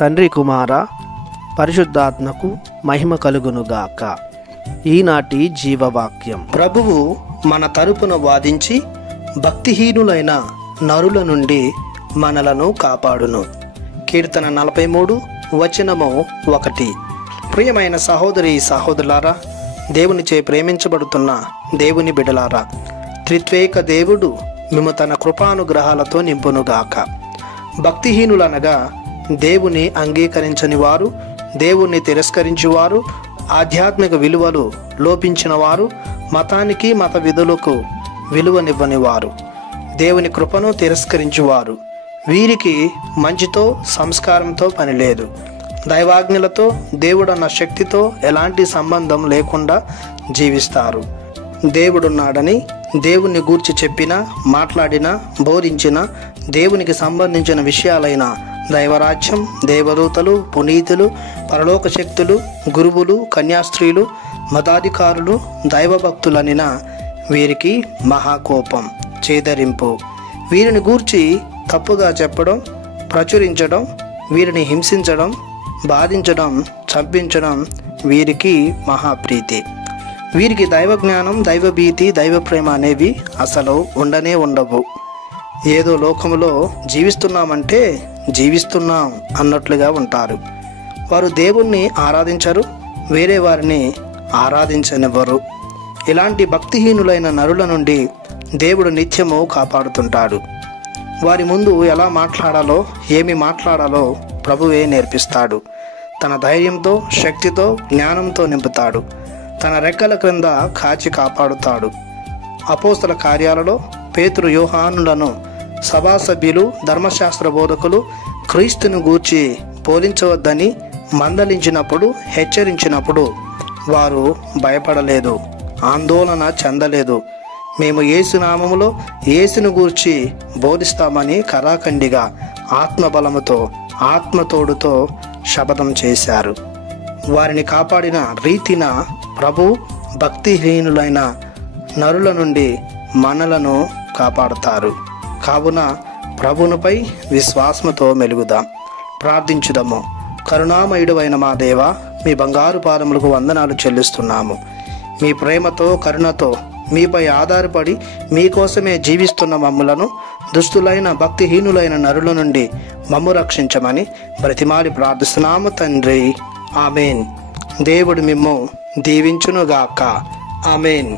తండ్రి కుమార పరిశుద్ధాత్మకు మహిమ కలుగునుగాక. ఈనాటి జీవవాక్యం. ప్రభువు మన తరపున వాదించి భక్తిహీనులైన నరుల నుండి మనలను కాపాడును. కీర్తన 43 వచనము 1. ప్రియమైన సహోదరి సహోదరులారా, దేవునిచే ప్రేమించబడుతున్న దేవుని బిడ్డలారా, త్రిత్వేక దేవుడు మేము తన కృపానుగ్రహాలతో నింపునుగాక. భక్తిహీనులనగా దేవుని అంగీకరించని వారు, దేవుణ్ణి తిరస్కరించువారు, ఆధ్యాత్మిక విలువలు లోపించిన వారు, మతానికి మత విధులకు విలువనివ్వని వారు, దేవుని కృపను తిరస్కరించువారు. వీరికి మంచితో సంస్కారంతో పని లేదు. దైవాజ్ఞలతో దేవుడన్న శక్తితో ఎలాంటి సంబంధం లేకుండా జీవిస్తారు. దేవుడున్నాడని దేవుణ్ణి గూర్చి చెప్పినా, మాట్లాడినా, బోధించిన దేవునికి సంబంధించిన విషయాలైన దైవరాజ్యం, దేవదూతలు, పునీతులు, పరలోక శక్తులు, గురువులు, కన్యాస్త్రీలు, మతాధికారులు, దైవభక్తులనిన వీరికి మహాకోపం, చేదరింపు. వీరిని గూర్చి తప్పుగా చెప్పడం, ప్రచురించడం, వీరిని హింసించడం, బాధించడం, చంపించడం వీరికి మహాప్రీతి. వీరికి దైవజ్ఞానం, దైవభీతి, దైవప్రేమ అనేవి అసలు ఉండనే ఉండవు. ఏదో లోకములో జీవిస్తున్నామంటే జీవిస్తున్నాం అన్నట్లుగా ఉంటారు. వారు దేవుణ్ణి ఆరాధించరు, వేరే వారిని ఆరాధించనివ్వరు. ఇలాంటి భక్తిహీనులైన నరుల నుండి దేవుడు నిత్యము కాపాడుతుంటాడు. వారి ముందు ఎలా మాట్లాడాలో, ఏమి మాట్లాడాలో ప్రభువే నేర్పిస్తాడు. తన ధైర్యంతో, శక్తితో, జ్ఞానంతో నింపుతాడు. తన రెక్కల క్రింద కాచి కాపాడుతాడు. అపోస్తల కార్యాలలో పేతురు, యోహానులను సభాసభ్యులు, ధర్మశాస్త్ర బోధకులు క్రీస్తును గూర్చి పోలించవద్దని మందలించినప్పుడు, హెచ్చరించినప్పుడు వారు భయపడలేదు, ఆందోళన చెందలేదు. మేము యేసు నామములో యేసును గూర్చి బోధిస్తామని కరాఖండిగా ఆత్మబలముతో, ఆత్మతోడుతో శపథం చేశారు. వారిని కాపాడిన రీతిన ప్రభు భక్తిహీనులైన నరుల నుండి మనలను కాపాడుతారు. కావున ప్రభువుపై విశ్వాసముతో మెలుగుదాం. ప్రార్థించుదాము. కరుణామయుడైన మా దేవ, మీ బంగారు పాదములకు వందనాలు చెల్లిస్తున్నాము. మీ ప్రేమతో, కరుణతో మీపై ఆధారపడి మీకోసమే జీవిస్తున్న మమ్ములను దుస్తులైన భక్తిహీనులైన నరుల నుండి మమ్ము రక్షించమని బ్రతిమాలి ప్రార్థిస్తున్నాము తండ్రి. ఆమెన్. దేవుడు మిమ్ము దీవించునుగాక. ఆమెన్.